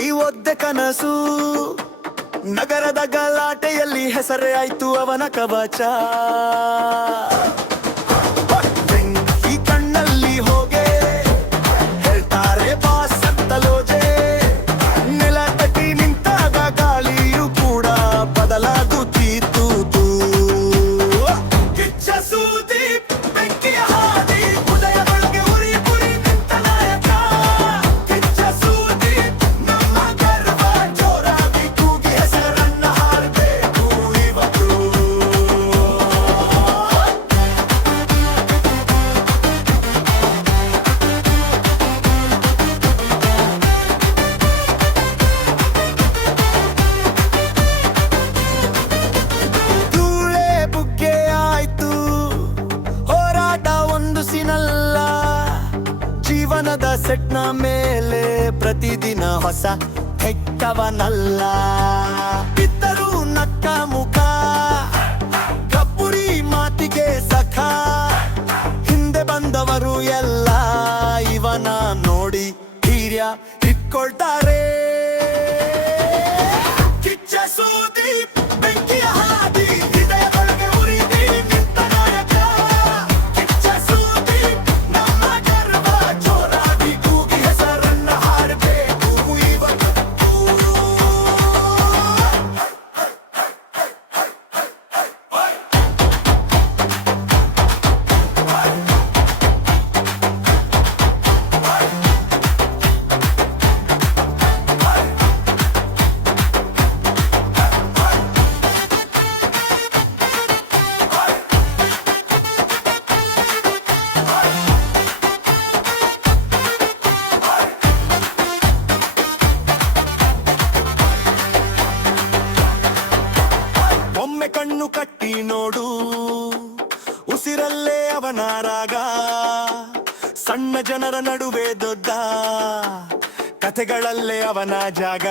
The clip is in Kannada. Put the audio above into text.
ಊರಲ್ಲಿ ಒದ್ದೆ ಕನಸು, ನಗರದ ಗಲಾಟೆಯಲ್ಲಿ ಹೆಸರೇ ಆಯ್ತು ಅವನ ಕವಚ. ಬೆಂಕಿ ಕಣ್ಣಲ್ಲಿ ಹೋಗೆ ಹೇಳ್ತಾರೆ ಬಾಸ್ ಅಂತ ಲೋಜೆ. ನೆಲ ತಟ್ಟಿ ನಿಂತಾಗ ಗಾಳಿಯು ಕೂಡ ಬದಲಾಗುತ್ತೀತು. ಕಿಚ್ಚ ಸುದೀಪ್ ಬೆಂಕಿಯ ಹಾದಿ, ಉದಯದೊಳಗೆ ಉರಿ ಉರಿ ನಿಂತ ನಾಯಕ. ಕಿಚ್ಚ ಸುದೀಪ್ ನಮ್ಮ ಗರ್ವ, ಜೋರಾಗಿ ಕೂಗಿ ಹೆಸರನ್ನ ಹಾರಬೇಕು ಇವತ್ತು. ಧೂಳೆ ಬುಗ್ಗೆ ಆಯ್ತು ಹೋರಾಟ ಒಂದು ಸಿನಲ್ಲ. ಜೀವನದ ಸೆಟ್ನ ಮೇಲೆ ಪ್ರತಿದಿನ ಹೊಸ ಹೆಕ್ಕವನಲ್ಲ. ಬಿದ್ದರೂ ನಕ್ಕ ಮುಖ, ಕಬ್ಬುರಿ ಮಾತಿಗೆ ಸಖ. ಹಿಂದೆ ಬಂದವರು ಎಲ್ಲ ಇವನ ನೋಡಿ ಧೈರ್ಯ ಇಟ್ಕೊಳ್ತಾರೆ. ಕಿಚ್ಚ ಸುದೀಪ್ ಬೆಂಕಿಯ ಹಾದಿ, ಹೃದಯದೊಳಗೆ ಉರಿದಿ ನಿಂತ ನಾಯಕ. ಕಿಚ್ಚ ಸುದೀಪ್ ನಮ್ಮ ಗರ್ವ, ಜೋರಾಗಿ ಕೂಗಿ ಹೆಸರನ್ನ ಹಾಡಬೇಕು ಇವತ್ತು. ಒಮ್ಮೆ ಕಣ್ಣು ಕಟ್ಟಿ ನೋಡು, ಉಸಿರಲ್ಲೇ ಅವನ ರಾಗ. ಸಣ್ಣ ಜನರ ನಡುವೆ ದೊಡ್ಡ ಕಥೆಗಳಲ್ಲೇ ಅವನ ಜಾಗ.